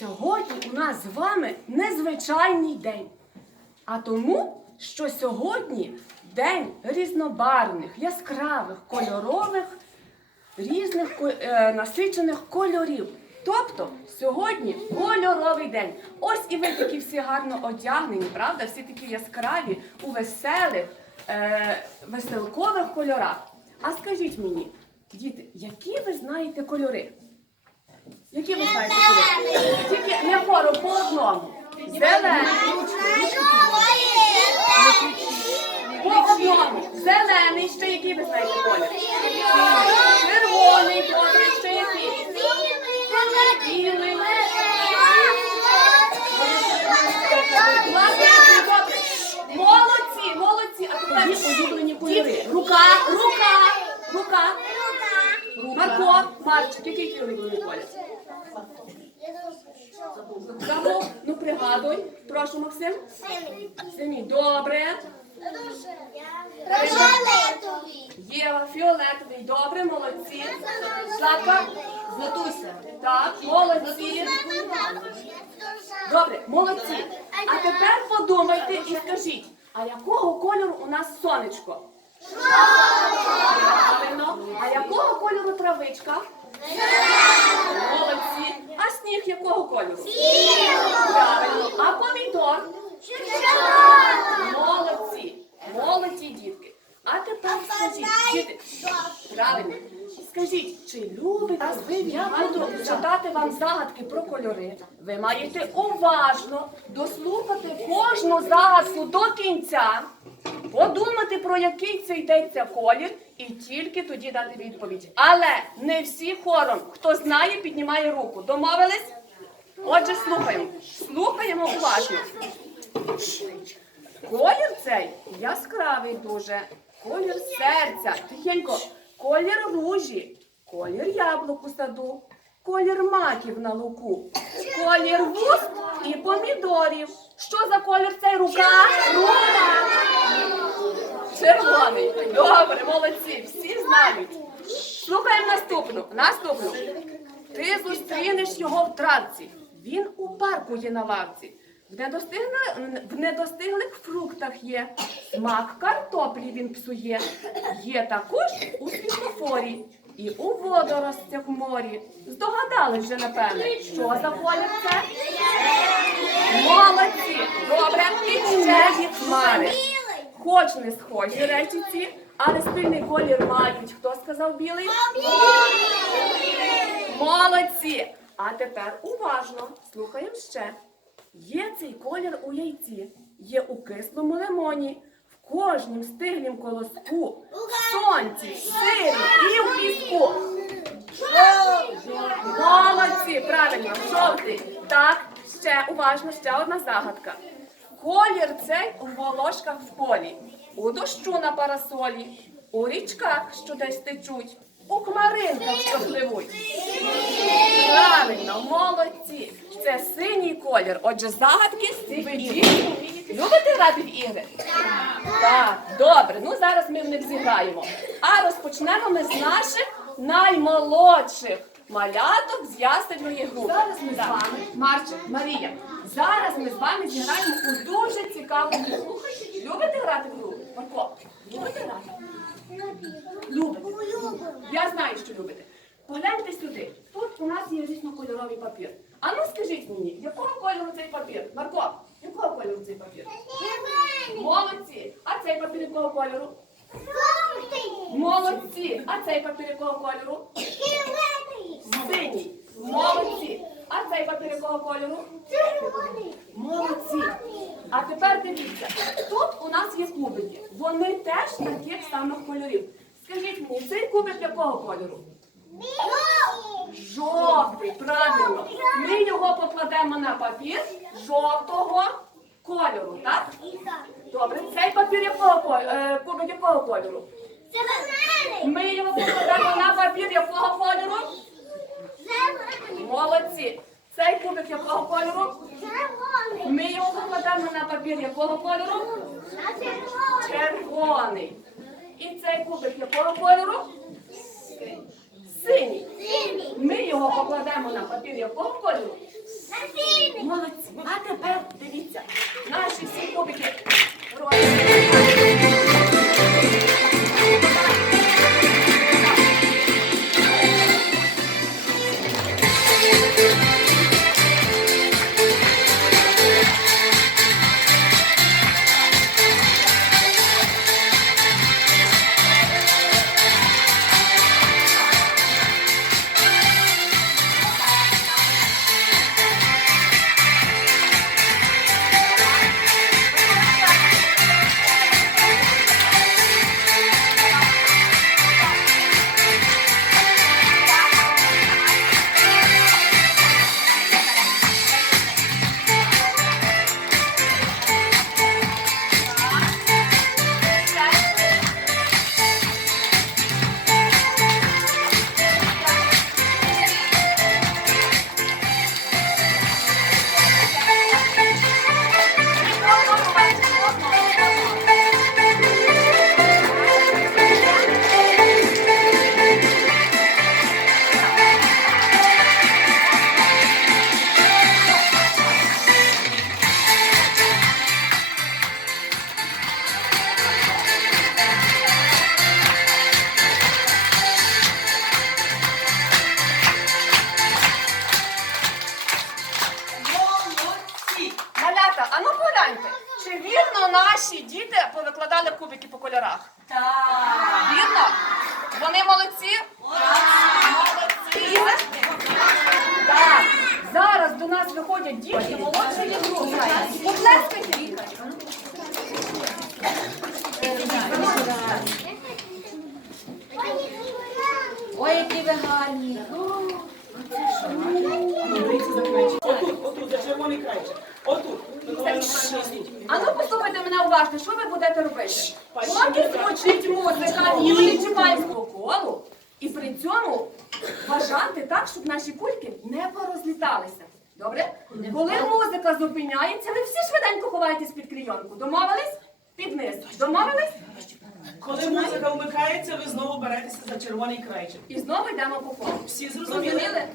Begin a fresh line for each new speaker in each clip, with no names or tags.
Сьогодні у нас з вами незвичайний день. А тому, що сьогодні день різнобарвних, яскравих, кольорових, різних е, насичених кольорів. Тобто сьогодні кольоровий день. Ось і ви такі всі гарно одягнені, правда? Всі такі яскраві у веселих, е, веселкових кольорах. А скажіть мені, діти, які ви знаєте кольори? Які ви знаєте кольори? Тільки не хором по одному. Зелений. По одному. Зелений, ще який ви знаєте колір? Червоний, добре, ще який? Білий. Добре. Молодці, молодці. А тепер улюблені кольори. Рука, рука, рука. Марко, Марчик, який твій улюблений колір? Забув? Ну пригадуй. Прошу, Максим. Синій. Добре. Єва, фіолетовий. Добре, молодці. Златка. Златуся. Так, молодці. Добре, молодці. А тепер подумайте і скажіть, а якого кольору у нас сонечко? Правильно. А якого кольору травичка? Молодці. А сніг якого кольору? Правильно. А помідор? Молодці. Молодці дітки. А тепер скажіть, діти, правильно. Скажіть, чи любите ви я буду читати вам загадки про кольори? Ви маєте уважно дослухати кожну загадку до кінця, подумати, про який це йдеться колір, і тільки тоді дати відповідь. Але не всі хором. Хто знає, піднімає руку. Домовились? Отже, слухаємо. Слухаємо уважно. Колір цей яскравий дуже. Колір серця. Тихенько. Колір ружі. Колір яблук у саду. Колір маків на луку. Колір вуст і помідорів. Що за колір цей рука? Рука. Червоний. Добре, молодці. Всі знають. Слухаємо наступну. Наступну. Ти зустрінеш його в травці. Він у парку є на лавці. В, недостигна- в недостиглих фруктах є. Смак картоплі він псує. Є також у світлофорі і у водоростях в морі. Здогадались вже, напевне, що за колір це? Молодці! Добре, і ще є хмари. Хоч не схожі речі ці, але спільний колір мають. Хто сказав білий? Молодці! А тепер уважно слухаємо ще. Є цей колір у яйці, є у кислому лимоні, кожнім стиглім колоску, сонці, сирі і в піску. Молодці, правильно, жовтий. Так, ще уважно, ще одна загадка. Колір цей у волошках в полі, у дощу на парасолі, у річках, що десь течуть, у хмаринках, що пливуть. Правильно, молодці. Це синій колір. Отже, загадки ви вмієте. Любите грати в ігри? Так, добре. Ну зараз ми в них зіграємо. А розпочнемо ми з наших наймолодших маляток з ясельної групи. Зараз ми з вами, Марчик, Марія. Зараз ми з вами зіграємо у дуже цікаву гру. Любите грати в гру? Марко, любите грати? Любите. Я знаю, що любите. Погляньте сюди. Тут у нас є різнокольоровий папір. А ну скажіть мені, якого кольору цей папір? Марко, якого кольору цей папір? Молодці. А цей папір якого кольору? Молодці. А цей папір якого кольору? Синій. Молодці. А цей папір якого кольору? Молодці. А тепер дивіться, тут у нас є кубики. Вони теж таких самих кольорів. Скажіть мені, цей кубик якого кольору? Жовтий, правильно. Ми його покладемо на папір жовтого кольору, так? Добре, цей папір якого кольору? Е, якого кольору? Ми його покладемо на папір якого кольору? Молодці. Цей кубик якого кольору? Ми його покладемо на папір якого кольору? Червоний. І цей кубик якого кольору? Синій. Ми його покладемо на папір якого кольору? Молодці. А тепер дивіться, наші всі кубики роблять. Малята, а ну погляньте, чи вірно наші діти повикладали кубики по кольорах?
Так!
Вірно? Вони молодці? Молодці! Так, зараз до нас виходять дітки молодшої групи. Поплескайте.
Ой, які ви гарні.
Отут, отут, за червоний крайчик. Отут.
А ну послухайте мене уважно, що ви будете робити? Поки звучить музика і Юлії Чубайського колу, і при цьому бажати так, щоб наші кульки не порозліталися. Добре? Коли музика зупиняється, ви всі швиденько ховаєтесь під клійонку. Домовились? Під низ. Домовились?
Коли музика вмикається, ви знову беретеся за червоний крайчик.
І знову йдемо по колу.
Всі зрозуміли?
Зрозуміли?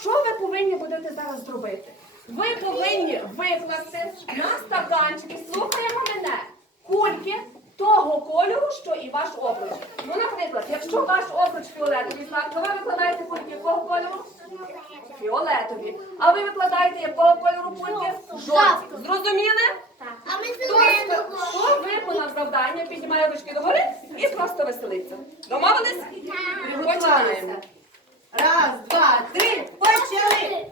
Що ви повинні будете зараз зробити? Ви повинні викласти на стаканчики, слухаємо мене, кульки того кольору, що і ваш обруч. Ну, наприклад, якщо ваш обруч фіолетовий знак, то ви викладаєте кульки якого кольору? Фіолетові. А ви викладаєте якого кольору кульки? Жовті. Зрозуміли?
А ми
зеленого. Хто виконав завдання, піднімає ручки догори і просто веселиться. Домовились? Починаємо.
Раз, два, три, почали!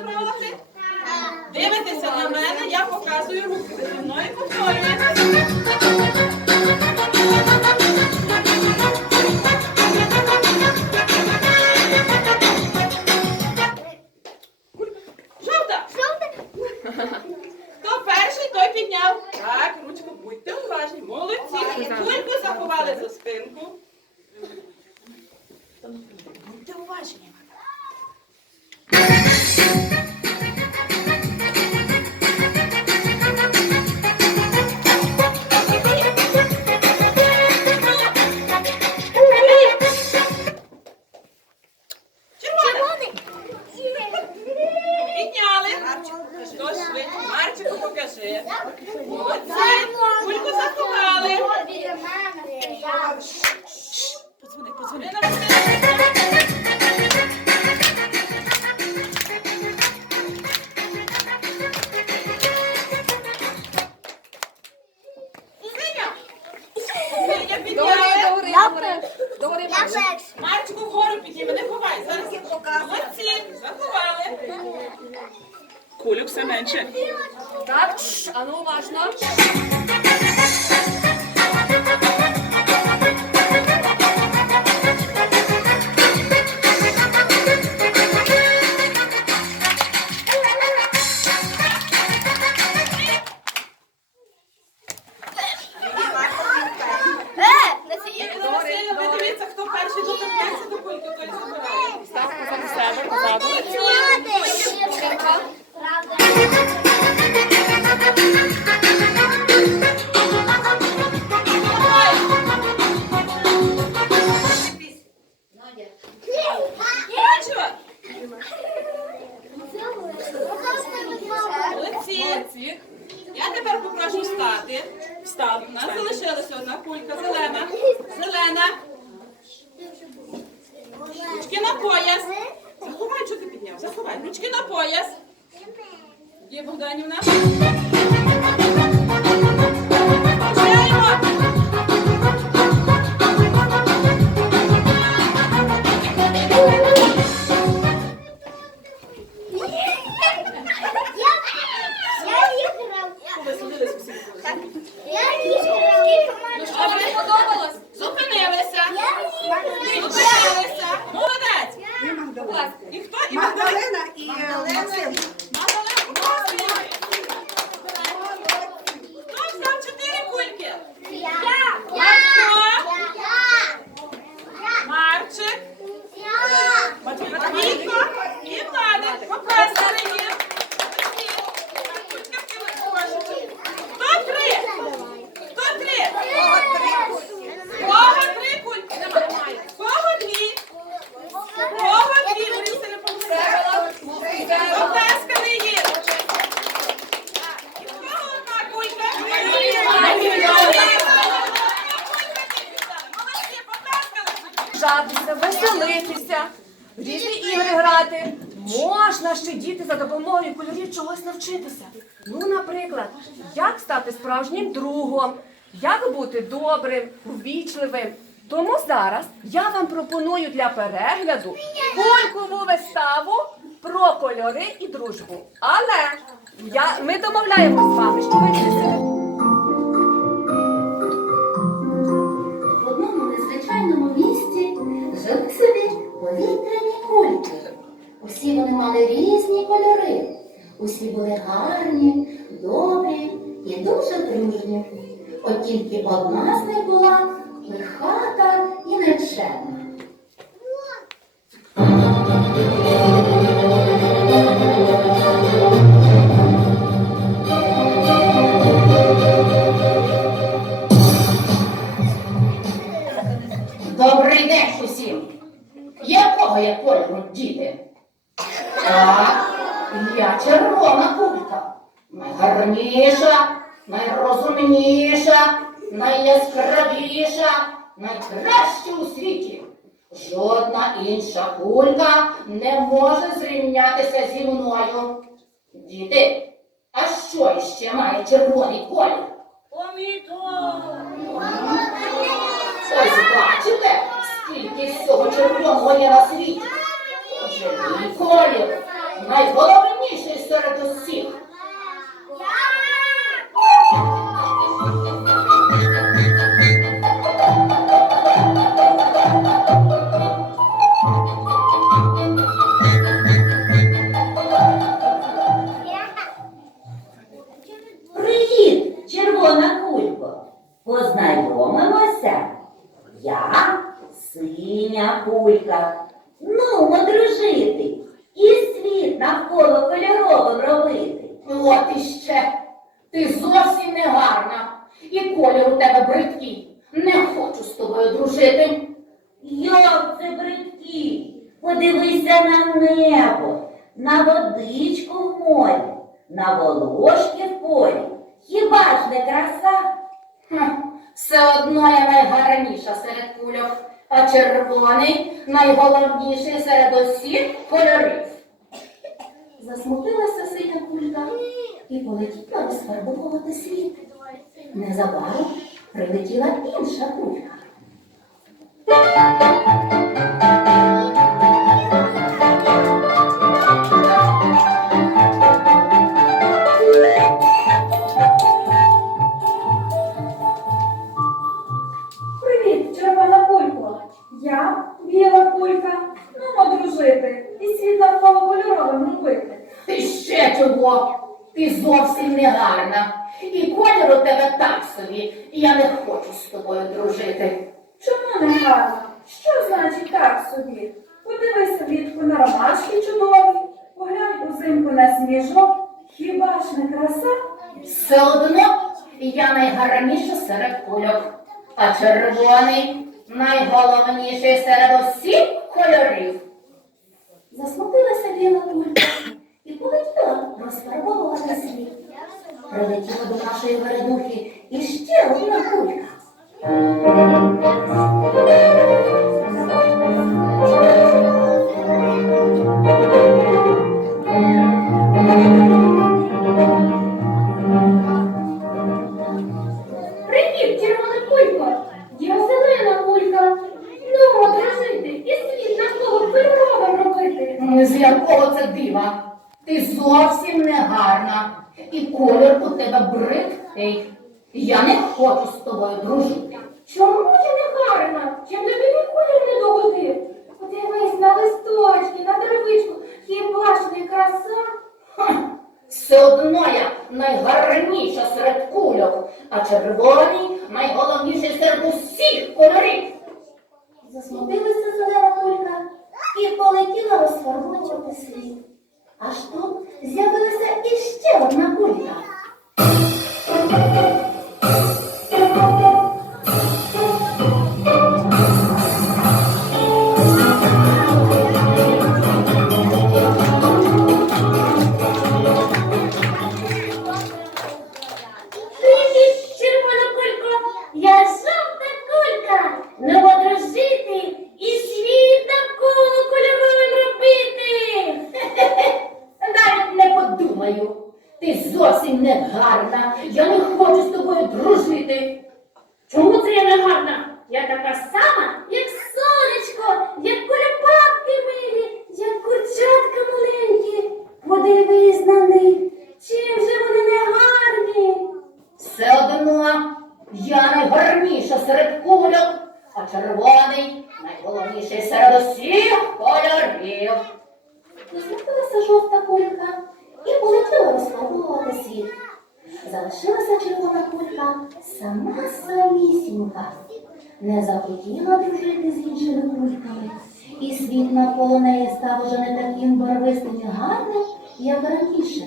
направили? Дивитеся на мене, я показую руки. мною повторюєте. Молодці! Кульку Василю, ви дивіться, хто перший доторкнеться до кульки, той забирає.
Позаду позаду. Веселитися, в різні ігри грати. Можна ще діти за допомогою кольорів чогось навчитися. Ну, наприклад, як стати справжнім другом, як бути добрим, ввічливим. Тому зараз я вам пропоную для перегляду кулькову виставу про кольори і дружбу. Але я, ми домовляємось з вами, що ви діти
повітряні кульки. Усі вони мали різні кольори. Усі були гарні, добрі і дуже дружні. От тільки одна з них була лихата і нечемна. На
волошки в полі. Хіба ж не краса?
Хм, Все одно я найгарніша серед кульок, а червоний найголовніший серед усіх кольорів. Засмутилася синя кулька і полетіла розфарбовувати світ. Незабаром прилетіла інша кулька. Я не хочу з тобою дружити.
Чому не гарно? Що значить так собі? Подивися влітку на ромашки чудові, поглянь узимку на сніжок. Хіба ж не краса?
Все одно я найгарніша серед кульок, а червоний найголовніший серед усіх кольорів. Засмутилася біла кулька і полетіла розфарбовувати світ. Прилетіла до нашої вередухи іще одна кулька.
Привіт, червона кулько! Я зелена кулька. Ну, дружити, і світ навколо кольоровим робити.
Ну, З якого це дива? Ти зовсім не гарна, і колір у тебе бридкий. Я не хочу з тобою дружити.
Чому я не гарна? Чим тобі мій колір не догодив? Подивись на листочки, на травичку. Хіба ж не краса?
Ха, Все одно я найгарніша серед кульок, а червоний найголовніший серед усіх кольорів. Засмутилася зелена кулька і полетіла розфарбовувати світ. Аж тут з'явилася іще одна кулька.
Червона кулька сама
самісінька. Не захотіла дружити з іншими кульками, і світ навколо неї став уже не таким барвистим і гарним, як раніше.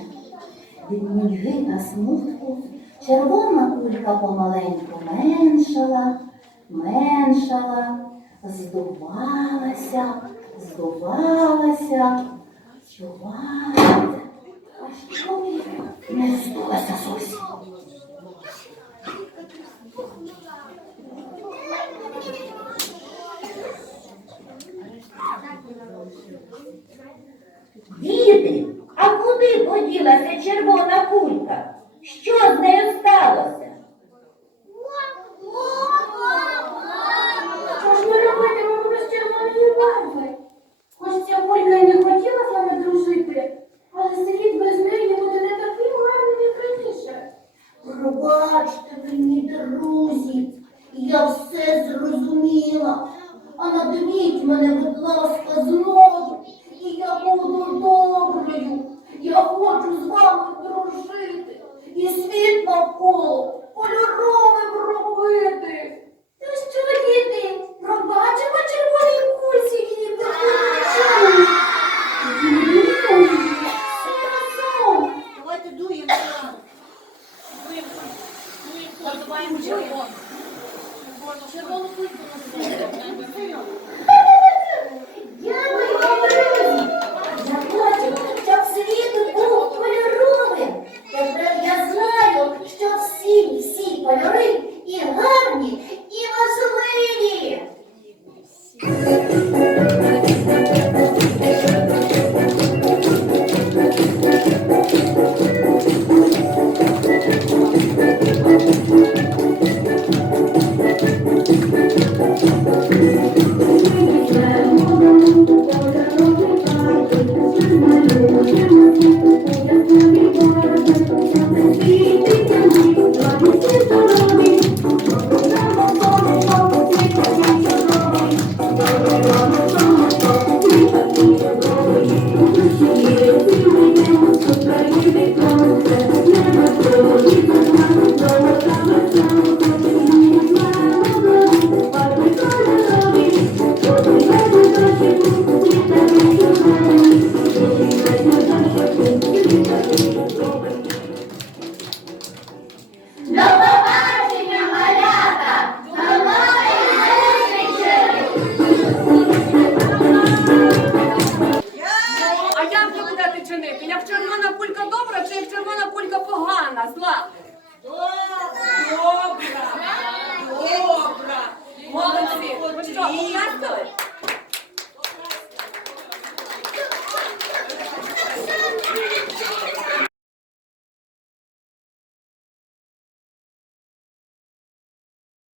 Від нудьги та смутку червона кулька помаленьку меншала, меншала, здувалася, здувалася, здувалася, аж поки не здулася зовсім.
Діти, а куди поділася червона кулька? Що з нею сталося?